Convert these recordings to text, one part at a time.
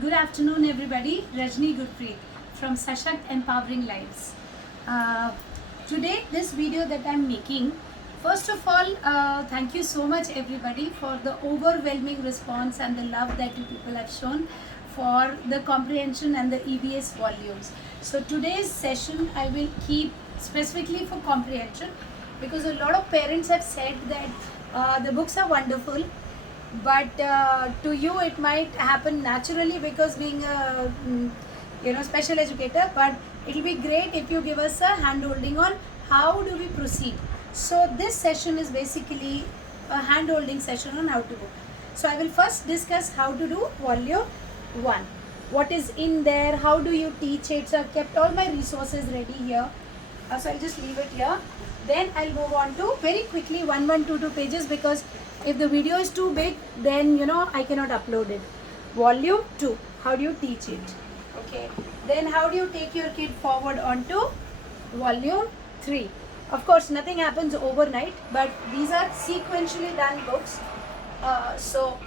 Good afternoon, everybody. Rajni Gurpreet from Sashakt Empowering Lives. Uh, Today, this video that I'm making, first of all, thank you so much, everybody, for the overwhelming response and the love that you people have shown for the comprehension and the EVS volumes. So, today's session I will keep specifically for comprehension because a lot of parents have said that the books are wonderful, but to you it might happen naturally because being a special educator, but it will be great if you give us a hand holding on how do we proceed. So this session is basically a hand holding session on how to do. So I will first discuss how to do volume 1, what is in there, how do you teach it. So I've kept all my resources ready here. So I'll just leave it here. Then I'll move on to very quickly 1122 pages, because if the video is too big, then I cannot upload it. Volume 2, how do you teach it? Okay. Then how do you take your kid forward onto volume 3? Of course, nothing happens overnight, but these are sequentially done books. So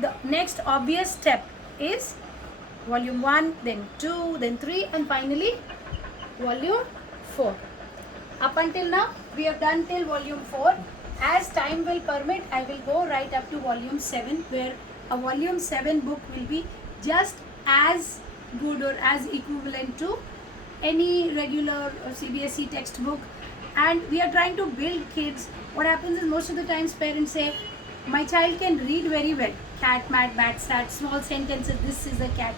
the next obvious step is volume 1, then 2, then 3, and finally volume 4. Up until now, we have done till volume 4. As time will permit, I will go right up to volume 7, where a volume 7 book will be just as good or as equivalent to any regular CBSE textbook. And we are trying to build kids. What happens is most of the times parents say, my child can read very well. Cat, mat, bat, sat, small sentences, this is a cat.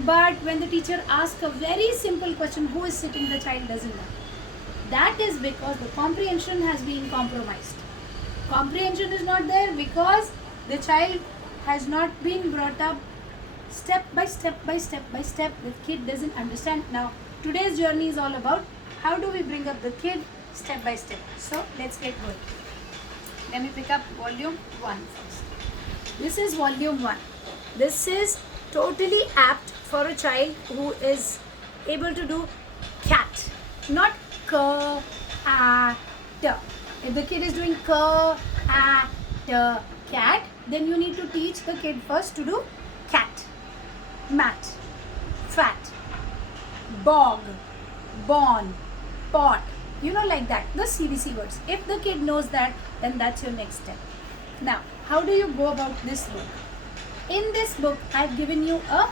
But when the teacher asks a very simple question, who is sitting, the child doesn't know. That is because the comprehension has been compromised. Comprehension is not there because the child has not been brought up step by step by step by step. The kid doesn't understand. Now, today's journey is all about how do we bring up the kid step by step. So, let's get going. Let me pick up volume 1 first. This is volume 1. This is totally apt for a child who is able to do cat, not ka, a, ta. If the kid is doing ka, a, ta, cat, then you need to teach the kid first to do cat, mat, fat, bog, born, pot, like that, the CBC words. If the kid knows that, then that's your next step. Now, how do you go about this book? In this book, I've given you a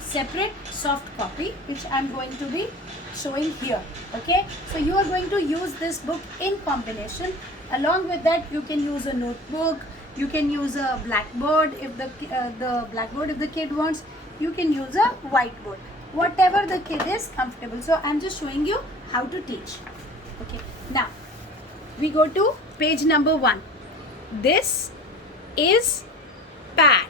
separate soft copy, which I'm going to be showing here. Okay, so you are going to use this book in combination. Along with that, you can use a notebook, you can use a blackboard if the blackboard if the kid wants, you can use a whiteboard, whatever the kid is comfortable. So I'm just showing you how to teach. Okay, now we go to page number 1. This is Pat.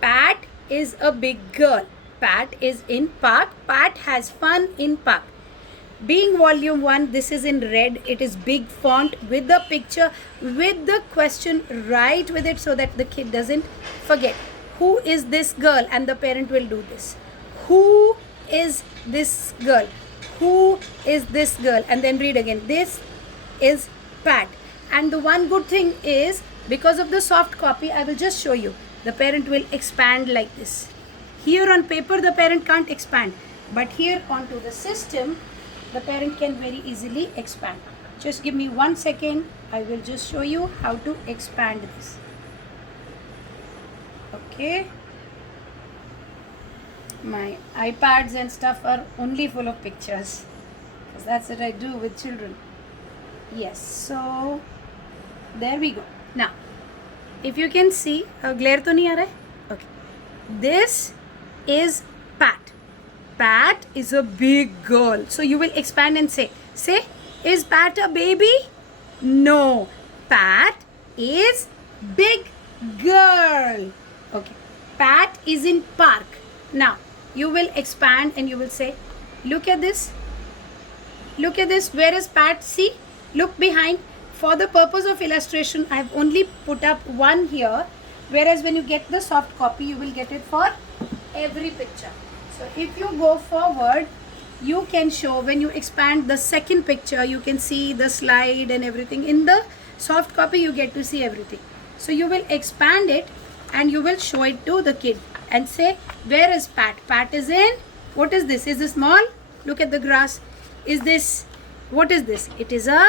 Pat is a big girl. Pat is in park. Pat has fun in park. Being volume 1, this is in red. It is big font with the picture, with the question right with it, so that the kid doesn't forget. Who is this girl? And the parent will do this. Who is this girl? Who is this girl? And then read again. This is Pat. And the one good thing is, because of the soft copy, I will just show you. The parent will expand like this. Here on paper, the parent can't expand. But here onto the system, the parent can very easily expand. Just give me 1 second. I will just show you how to expand this. Okay. My iPads and stuff are only full of pictures, because that's what I do with children. Yes, so there we go. Now, if you can see, glare to nahi aa raha hai? Okay. This is Pat. Pat is a big girl. So you will expand and say, is Pat a baby? No. Pat is big girl. Okay. Pat is in park. Now, you will expand and you will say, look at this. Look at this. Where is Pat? See? Look behind. For the purpose of illustration, I have only put up one here. Whereas when you get the soft copy, you will get it for every picture. So if you go forward, you can show, when you expand the second picture, you can see the slide and everything. In the soft copy, you get to see everything. So you will expand it and you will show it to the kid. and say, where is Pat? Pat is in, what is this? Is this mall? Look at the grass. Is this, what is this? It is a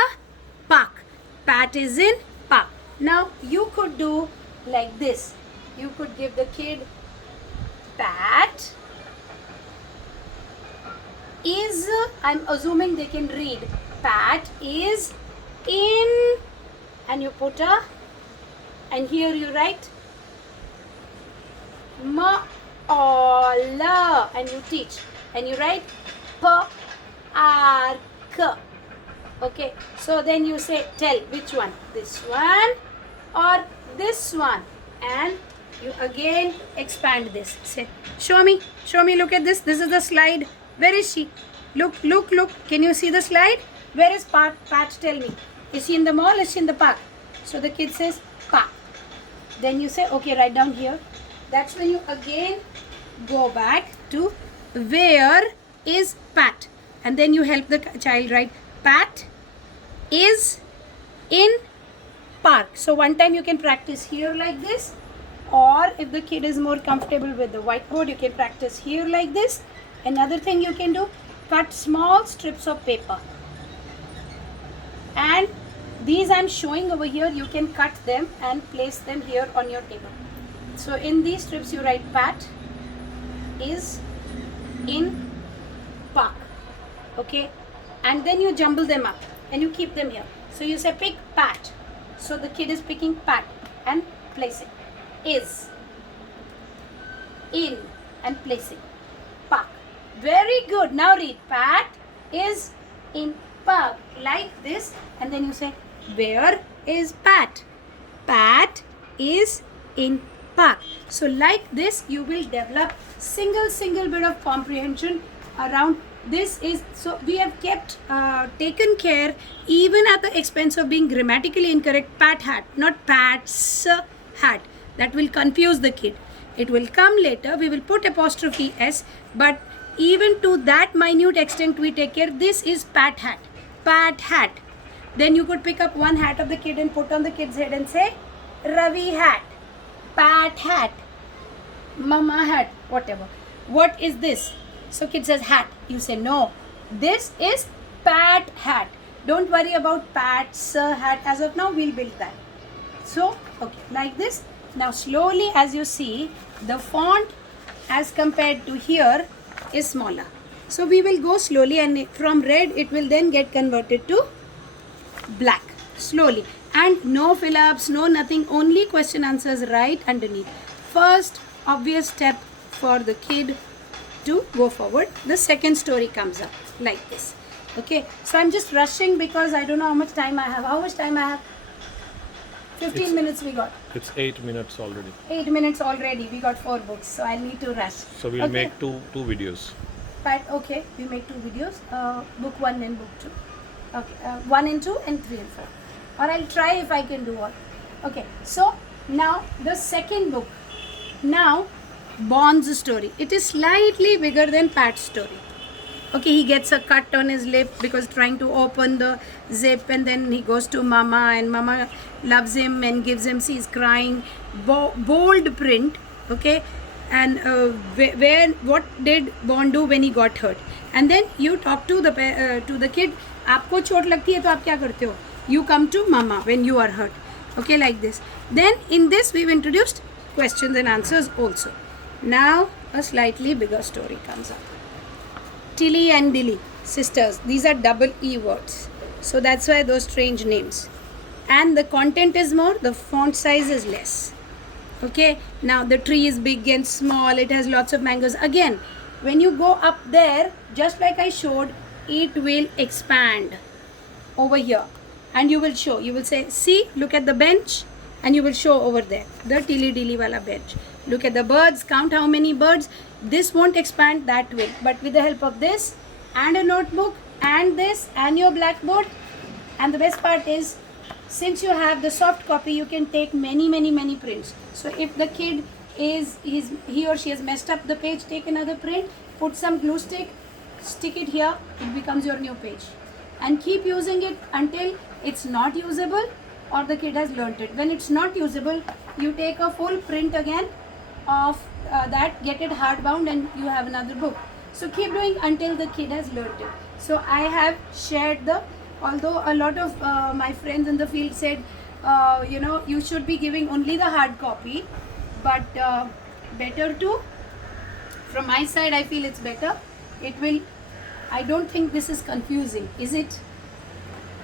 park. Pat is in park. Now you could do like this. You could give the kid, Pat is, I'm assuming they can read, Pat is in, and you put a, and here you write mall, and you teach, and you write park. Okay, so then you say, tell which one, this one or this one, and you again expand this. Say, show me, look at this. This is the slide. Where is she? Look. Can you see the slide? Where is Pat? Pat, tell me. Is she in the mall? Is she in the park? So the kid says, park. Then you say, okay, write down here. That's when you again go back to where is Pat? And then you help the child write, Pat is in park. So one time you can practice here like this, or if the kid is more comfortable with the whiteboard, you can practice here like this. Another thing you can do, cut small strips of paper, and these I'm showing over here. You can cut them and place them here on your table. So in these strips you write, Pat is in park. Okay, and then you jumble them up and you keep them here. So you say, pick Pat. So the kid is picking Pat and placing. Is in and placing park. Very good. Now read, Pat is in park, like this, and then you say, where is Pat? Pat is in park. So like this you will develop single bit of comprehension around. This is, so we have kept taken care, even at the expense of being grammatically incorrect, Pat hat, not Pat's hat. That will confuse the kid. It will come later. We will put apostrophe S, but even to that minute extent we take care. This is Pat hat. Pat hat. Then you could pick up one hat of the kid and put on the kid's head and say, Ravi hat, Pat hat, Mama hat, whatever. What is this? So kid says hat. You say, no, this is Pat hat. Don't worry about Pat's hat. As of now, we'll build that. So, okay, like this. Now slowly, as you see, the font as compared to here is smaller. So we will go slowly, and from red it will then get converted to black slowly. And no fill-ups, no nothing, only question answers right underneath. First obvious step for the kid to go forward. The second story comes up like this. Okay, so I'm just rushing because I don't know how much time I have. How much time I have? 15 minutes we got. It's 8 minutes already. 8 minutes already. We got 4 books, so I need to rush. So we'll make two videos. But okay, we make 2 videos. Book 1 and book 2. Okay, 1 and 2 and 3 and 4. Or I'll try if I can do all. Okay, so now the second book. Now, Bond's story. It is slightly bigger than Pat's story. Okay, he gets a cut on his lip because trying to open the zip, and then he goes to Mama, and Mama loves him and gives him, he's crying. Bold print, okay, and what did Bond do when he got hurt? And then you talk to the kid. आपको चोट लगती है तो आप क्या करते हो? You come to Mama when you are hurt. Okay, like this. Then in this we've introduced questions and answers also. Now a slightly bigger story comes up. Tilly and Dilly, sisters. These are double E words. So that's why those strange names. And the content is more, the font size is less. Okay, now the tree is big and small. It has lots of mangoes. Again, when you go up there, just like I showed, it will expand over here. And you will show, you will say, see, look at the bench. And you will show over there, the Tilly Dilly wala bench. Look at the birds, count how many birds. This won't expand, that will. But with the help of this and a notebook and this and your blackboard. And the best part is, since you have the soft copy, you can take many prints. So if the kid he or she has messed up the page, take another print, put some glue stick, stick it here, it becomes your new page. And keep using it until it's not usable or the kid has learnt it. When it's not usable, you take a full print again of that, get it hardbound, and you have another book. So keep doing until the kid has learned it. So I have shared the, although a lot of my friends in the field said, you should be giving only the hard copy, but better to, from my side, I feel it's better. It will, I don't think this is confusing, is it?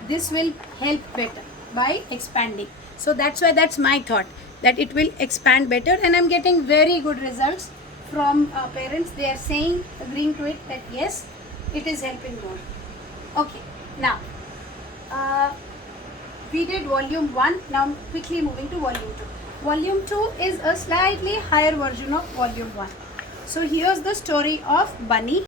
This will help better by expanding. So that's why, that's my thought, that it will expand better, and I'm getting very good results from parents. They are saying, agreeing to it, that yes, it is helping more. Okay, now we did volume 1, now quickly moving to volume 2. Volume 2 is a slightly higher version of volume 1. So here's the story of Bunny.